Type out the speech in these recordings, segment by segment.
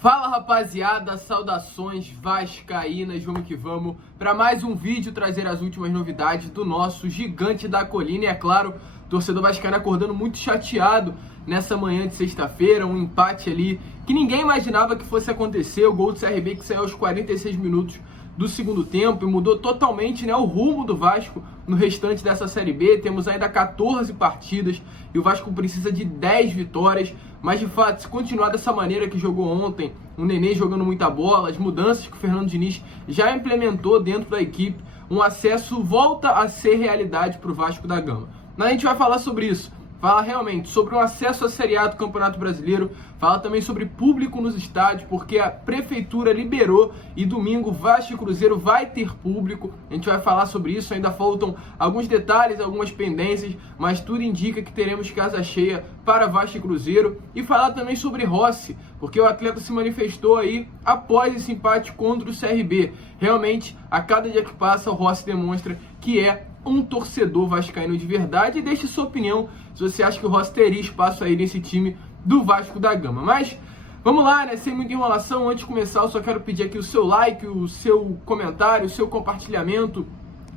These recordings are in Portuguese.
Fala rapaziada, saudações vascaínas, vamos que vamos para mais um vídeo trazer as últimas novidades do nosso gigante da colina. E é claro, torcedor vascaíno acordando muito chateado nessa manhã de sexta-feira, um empate ali que ninguém imaginava que fosse acontecer, o gol do CRB que saiu aos 46 minutos do segundo tempo e mudou totalmente, o rumo do Vasco no restante dessa Série B. Temos ainda 14 partidas e o Vasco precisa de 10 vitórias, mas de fato, se continuar dessa maneira que jogou ontem, o Nenê jogando muita bola, as mudanças que o Fernando Diniz já implementou dentro da equipe, um acesso volta a ser realidade para o Vasco da Gama. Mas a gente vai falar sobre isso. Fala realmente sobre um acesso à Série A do Campeonato Brasileiro, fala também sobre público nos estádios, porque a Prefeitura liberou e domingo Vasco e Cruzeiro vai ter público. A gente vai falar sobre isso, ainda faltam alguns detalhes, algumas pendências, mas tudo indica que teremos casa cheia para Vasco e Cruzeiro. E falar também sobre Rossi, porque o atleta se manifestou aí após esse empate contra o CRB. Realmente, a cada dia que passa, o Rossi demonstra que é um torcedor vascaíno de verdade. E deixe sua opinião se você acha que o Rossi teria espaço aí nesse time do Vasco da Gama. Mas vamos lá, sem muita enrolação. Antes de começar, eu só quero pedir aqui o seu like, o seu comentário, o seu compartilhamento,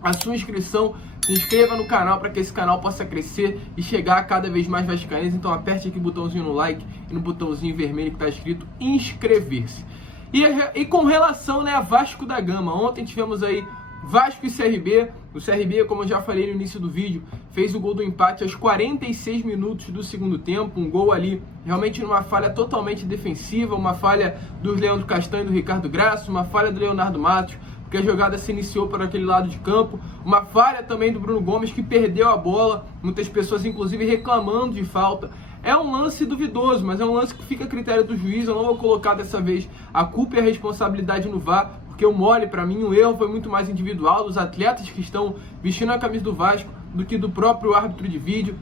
a sua inscrição. Se inscreva no canal para que esse canal possa crescer e chegar a cada vez mais vascaínos. Então aperte aqui o botãozinho no like e no botãozinho vermelho que está escrito inscrever-se. E com relação a Vasco da Gama, ontem tivemos aí Vasco e CRB. O CRB, como eu já falei no início do vídeo, fez o gol do empate aos 46 minutos do segundo tempo. Um gol ali realmente numa falha totalmente defensiva, uma falha do Leandro Castanho e do Ricardo Graça, uma falha do Leonardo Matos, porque a jogada se iniciou por aquele lado de campo, uma falha também do Bruno Gomes, que perdeu a bola, muitas pessoas inclusive reclamando de falta. É um lance duvidoso, mas é um lance que fica a critério do juiz. Eu não vou colocar dessa vez a culpa e a responsabilidade no VAR, porque o mole, para mim, o erro foi muito mais individual dos atletas que estão vestindo a camisa do Vasco do que do próprio árbitro de vídeo.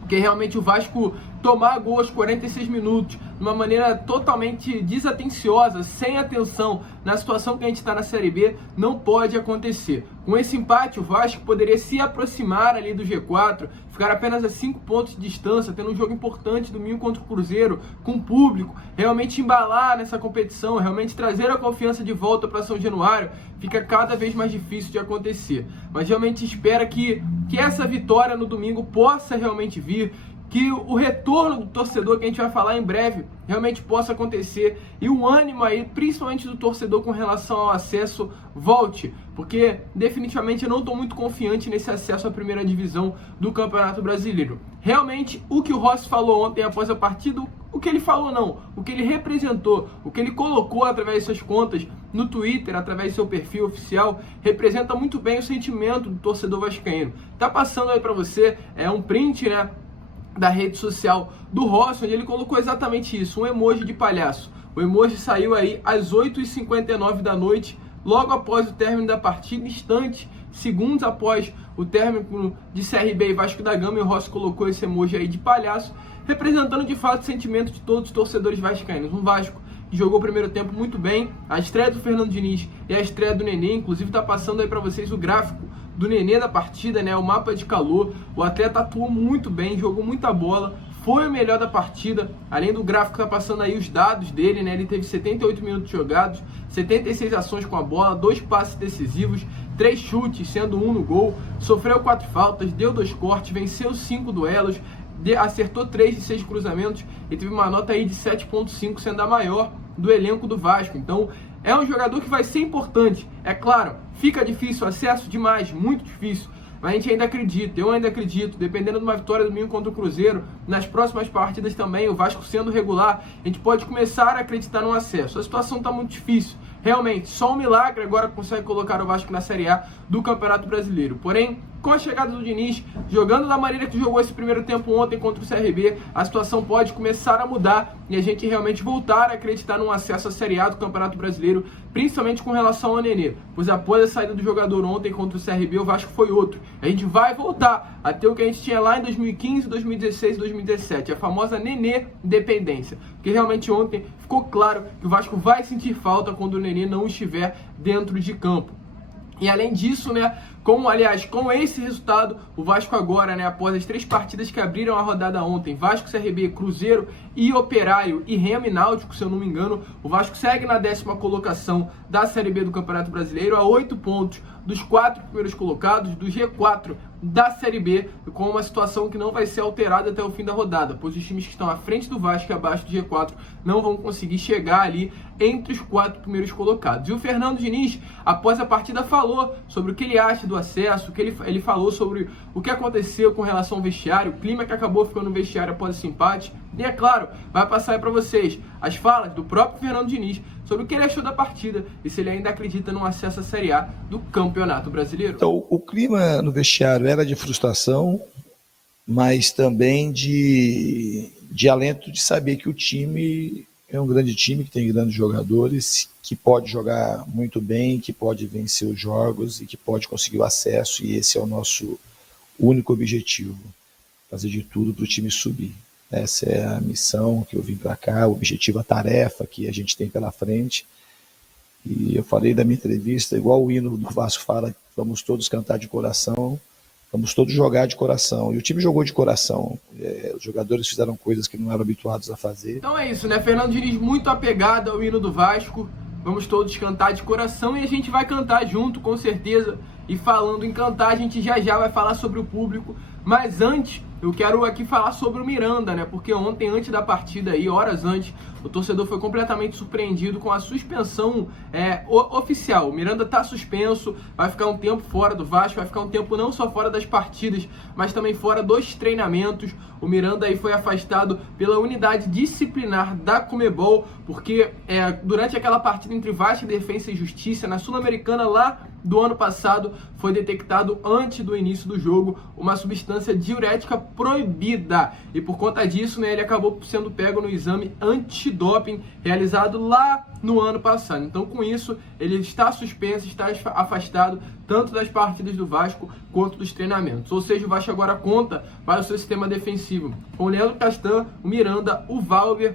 Porque realmente o Vasco tomar gol aos 46 minutos, de uma maneira totalmente desatenciosa, sem atenção, na situação que a gente está na Série B, não pode acontecer. Com esse empate, o Vasco poderia se aproximar ali do G4, ficar apenas a 5 pontos de distância, tendo um jogo importante domingo contra o Cruzeiro, com o público, realmente embalar nessa competição, realmente trazer a confiança de volta para São Januário, fica cada vez mais difícil de acontecer. Mas realmente espera que essa vitória no domingo possa realmente vir, que o retorno do torcedor, que a gente vai falar em breve, realmente possa acontecer e o ânimo aí, principalmente do torcedor com relação ao acesso, volte, porque definitivamente eu não estou muito confiante nesse acesso à primeira divisão do Campeonato Brasileiro. Realmente, o que o Rossi falou ontem após a partida, o que ele falou não, o que ele representou, o que ele colocou através de suas contas no Twitter, através do seu perfil oficial, representa muito bem o sentimento do torcedor vascaíno. Tá passando aí para você, é um print, da rede social do Rossi, onde ele colocou exatamente isso, um emoji de palhaço. O emoji saiu aí às 8h59 da noite, logo após o término da partida, segundos após o término de CRB e Vasco da Gama, e o Rossi colocou esse emoji aí de palhaço, representando de fato o sentimento de todos os torcedores vascaínos. Um Vasco que jogou o primeiro tempo muito bem, a estreia do Fernando Diniz e a estreia do Nenê, inclusive tá passando aí para vocês o gráfico do Nenê da partida, o mapa de calor. O atleta atuou muito bem, jogou muita bola, foi o melhor da partida. Além do gráfico, tá passando aí os dados dele, ele teve 78 minutos jogados, 76 ações com a bola, 2 passes decisivos, 3 chutes, sendo 1 no gol, sofreu 4 faltas, deu 2 cortes, venceu 5 duelos, acertou 3 de 6 cruzamentos e teve uma nota aí de 7.5, sendo a maior do elenco do Vasco. Então é um jogador que vai ser importante. É claro, fica difícil o acesso demais, muito difícil, mas a gente ainda acredita, eu ainda acredito, dependendo de uma vitória domingo contra o Cruzeiro, nas próximas partidas também, o Vasco sendo regular, a gente pode começar a acreditar no acesso. A situação está muito difícil, realmente, só um milagre agora consegue colocar o Vasco na Série A do Campeonato Brasileiro. Porém, com a chegada do Diniz, jogando da maneira que jogou esse primeiro tempo ontem contra o CRB, a situação pode começar a mudar e a gente realmente voltar a acreditar num acesso à Série A do Campeonato Brasileiro, principalmente com relação ao Nenê, pois após a saída do jogador ontem contra o CRB, o Vasco foi outro. A gente vai voltar a ter o que a gente tinha lá em 2015, 2016 e 2017, a famosa Nenê dependência, porque realmente ontem ficou claro que o Vasco vai sentir falta quando o Nenê não estiver dentro de campo. E além disso, Com esse resultado, o Vasco agora, né, após as 3 partidas que abriram a rodada ontem, Vasco, CRB, Cruzeiro e Operário e Remo e Náutico, se eu não me engano, o Vasco segue na 10ª colocação da Série B do Campeonato Brasileiro, a 8 pontos dos 4 primeiros colocados, do G4 da Série B, com uma situação que não vai ser alterada até o fim da rodada, pois os times que estão à frente do Vasco e abaixo do G4 não vão conseguir chegar ali entre os 4 primeiros colocados. E o Fernando Diniz, após a partida, falou sobre o que ele acha do acesso, que ele falou sobre o que aconteceu com relação ao vestiário, o clima que acabou ficando no vestiário após esse empate. E é claro, vai passar aí para vocês as falas do próprio Fernando Diniz sobre o que ele achou da partida e se ele ainda acredita no acesso à Série A do Campeonato Brasileiro. Então, o clima no vestiário era de frustração, mas também de alento de saber que o time é um grande time, que tem grandes jogadores, que pode jogar muito bem, que pode vencer os jogos e que pode conseguir o acesso, e esse é o nosso único objetivo, fazer de tudo para o time subir. Essa é a missão que eu vim para cá, o objetivo, a tarefa que a gente tem pela frente. E eu falei da minha entrevista, igual o hino do Vasco fala, vamos todos cantar de coração, vamos todos jogar de coração. E o time jogou de coração. Os jogadores fizeram coisas que não eram habituados a fazer. Então é isso, né? Fernando Diniz muito apegado ao hino do Vasco. Vamos todos cantar de coração e a gente vai cantar junto, com certeza. E falando em cantar, a gente já vai falar sobre o público. Mas antes, eu quero aqui falar sobre o Miranda, né? Porque ontem, antes da partida aí, horas antes, o torcedor foi completamente surpreendido com a suspensão oficial. O Miranda tá suspenso, vai ficar um tempo fora do Vasco, vai ficar um tempo não só fora das partidas, mas também fora dos treinamentos. O Miranda aí foi afastado pela unidade disciplinar da Conmebol, porque durante aquela partida entre Vasco, Defensa e Justiça, na Sul-Americana lá do ano passado, foi detectado antes do início do jogo uma substância diurética proibida. E por conta disso, né, ele acabou sendo pego no exame antidoping realizado lá no ano passado. Então, com isso, ele está suspenso, está afastado tanto das partidas do Vasco quanto dos treinamentos. Ou seja, o Vasco agora conta para o seu sistema defensivo com o Leandro Castan, o Miranda, o Valber.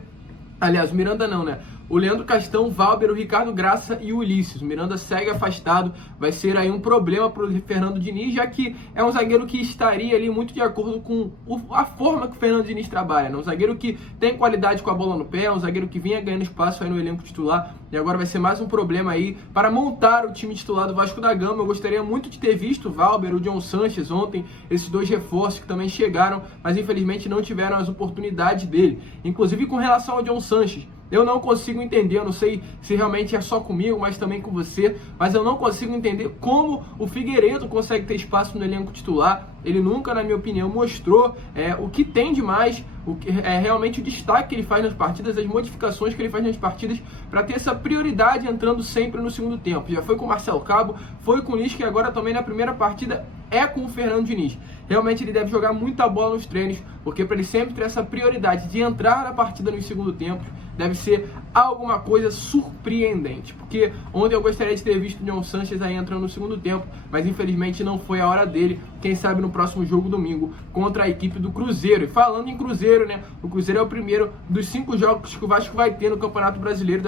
Aliás, o Miranda não, né? O Leandro Castan, o Valber, o Ricardo Graça e o Ulisses. O Miranda segue afastado, vai ser aí um problema para o Fernando Diniz, já que é um zagueiro que estaria ali muito de acordo com a forma que o Fernando Diniz trabalha, né? Um zagueiro que tem qualidade com a bola no pé, um zagueiro que vinha ganhando espaço aí no elenco titular, e agora vai ser mais um problema aí para montar o time titular do Vasco da Gama. Eu gostaria muito de ter visto o Valber, o John Sanches ontem, esses 2 reforços que também chegaram, mas infelizmente não tiveram as oportunidades dele. Inclusive com relação ao John Sanches, eu não consigo entender, eu não sei se realmente é só comigo, mas também com você, mas eu não consigo entender como o Figueiredo consegue ter espaço no elenco titular. Ele nunca, na minha opinião, mostrou o que tem de mais, o que é realmente o destaque que ele faz nas partidas, as modificações que ele faz nas partidas, para ter essa prioridade entrando sempre no segundo tempo. Já foi com o Marcelo Cabo, foi com o Lisca e agora também na primeira partida é com o Fernando Diniz. Realmente ele deve jogar muita bola nos treinos, porque para ele sempre ter essa prioridade de entrar na partida no segundo tempo, deve ser alguma coisa surpreendente, porque ontem eu gostaria de ter visto o John Sanches aí entrando no segundo tempo, mas infelizmente não foi a hora dele. Quem sabe no próximo jogo domingo contra a equipe do Cruzeiro. E falando em Cruzeiro, né, o Cruzeiro é o primeiro dos 5 jogos que o Vasco vai ter no Campeonato Brasileiro,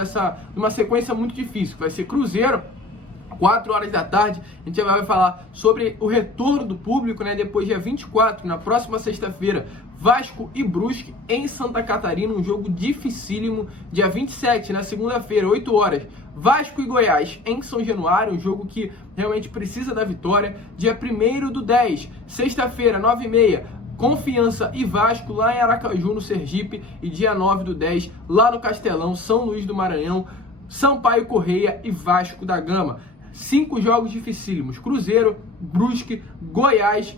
uma sequência muito difícil, vai ser Cruzeiro, 4 horas da tarde. A gente vai falar sobre o retorno do público, né? Depois, dia 24, na próxima sexta-feira, Vasco e Brusque em Santa Catarina, um jogo dificílimo. Dia 27, na segunda-feira, 8 horas, Vasco e Goiás em São Januário, um jogo que realmente precisa da vitória. Dia 1º/10, sexta-feira, 9h30, Confiança e Vasco lá em Aracaju, no Sergipe. E dia 9/10, lá no Castelão, São Luís do Maranhão, Sampaio Correia e Vasco da Gama. 5 jogos dificílimos: Cruzeiro, Brusque, Goiás,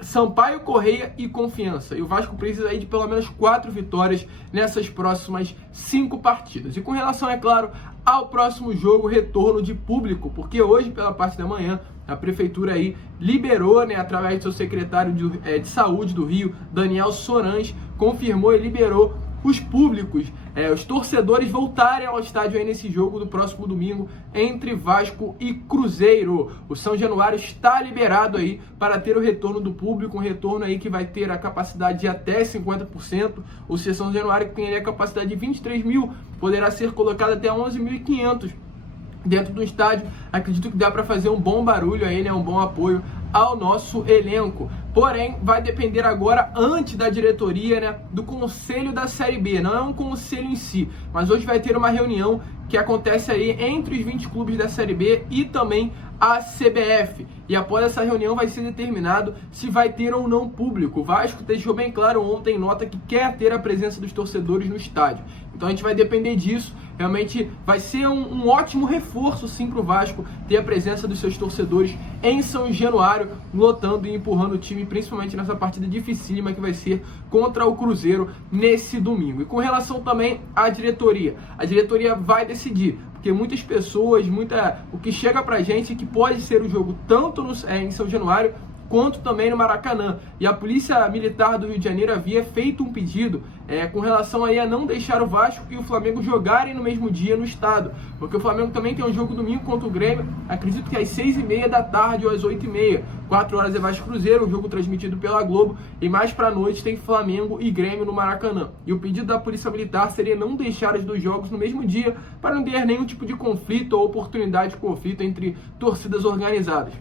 Sampaio Correia e Confiança. E o Vasco precisa aí de pelo menos 4 vitórias nessas próximas 5 partidas. E com relação, é claro, ao próximo jogo, retorno de público, porque hoje, pela parte da manhã, a prefeitura aí liberou, né, através do seu secretário de saúde do Rio, Daniel Sorans, confirmou e liberou os públicos, os torcedores voltarem ao estádio aí nesse jogo do próximo domingo entre Vasco e Cruzeiro. O São Januário está liberado aí para ter o retorno do público, um retorno aí que vai ter a capacidade de até 50%. O São Januário, que tem ali a capacidade de 23 mil, poderá ser colocado até 11.500. dentro do estádio. Acredito que dá para fazer um bom barulho aí, né? Um bom apoio ao nosso elenco. Porém, vai depender agora, antes da diretoria, né, do conselho da Série B. Não é um conselho em si, mas hoje vai ter uma reunião que acontece aí entre os 20 clubes da Série B e também a CBF. E após essa reunião vai ser determinado se vai ter ou não público. O Vasco deixou bem claro ontem em nota que quer ter a presença dos torcedores no estádio. Então a gente vai depender disso. Realmente vai ser um ótimo reforço sim para o Vasco ter a presença dos seus torcedores em São Januário, lotando e empurrando o time, principalmente nessa partida dificílima que vai ser contra o Cruzeiro nesse domingo. E com relação também à diretoria, a diretoria vai decidir, porque muitas pessoas, o que chega pra gente é que pode ser o jogo tanto em São Januário quanto também no Maracanã. E a Polícia Militar do Rio de Janeiro havia feito um pedido com relação aí a não deixar o Vasco e o Flamengo jogarem no mesmo dia no estado, porque o Flamengo também tem um jogo domingo contra o Grêmio, acredito que às 6h30 da tarde ou às 8h30, 4 horas é Vasco Cruzeiro, um jogo transmitido pela Globo, e mais pra noite tem Flamengo e Grêmio no Maracanã. E o pedido da Polícia Militar seria não deixar os dois jogos no mesmo dia, para não ter nenhum tipo de conflito ou oportunidade de conflito entre torcidas organizadas.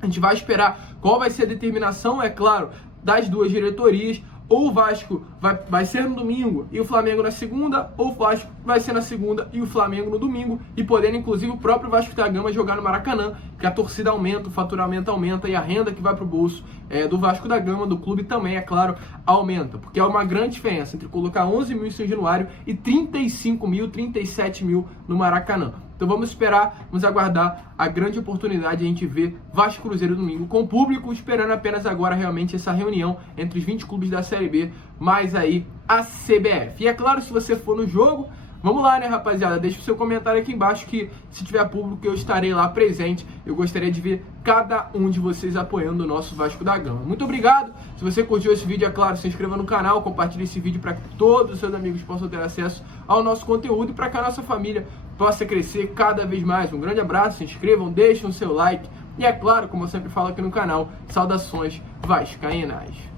A gente vai esperar qual vai ser a determinação, é claro, das duas diretorias. Ou o Vasco vai ser no domingo e o Flamengo na segunda, ou o Vasco vai ser na segunda e o Flamengo no domingo, e podendo inclusive o próprio Vasco da Gama jogar no Maracanã, que a torcida aumenta, o faturamento aumenta e a renda que vai para o bolso do Vasco da Gama, do clube também, é claro, aumenta, porque é uma grande diferença entre colocar 11 mil em São Januário e 35 mil, 37 mil no Maracanã. Então vamos esperar, vamos aguardar a grande oportunidade de a gente ver Vasco Cruzeiro domingo com público, esperando apenas agora realmente essa reunião entre os 20 clubes da Série B, mais aí a CBF. E é claro, se você for no jogo, vamos lá, né, rapaziada? Deixa o seu comentário aqui embaixo que, se tiver público, eu estarei lá presente. Eu gostaria de ver cada um de vocês apoiando o nosso Vasco da Gama. Muito obrigado. Se você curtiu esse vídeo, é claro, se inscreva no canal, compartilhe esse vídeo para que todos os seus amigos possam ter acesso ao nosso conteúdo e para que a nossa família possa crescer cada vez mais. Um grande abraço, se inscrevam, deixem o seu like. E é claro, como eu sempre falo aqui no canal, saudações vascaínas.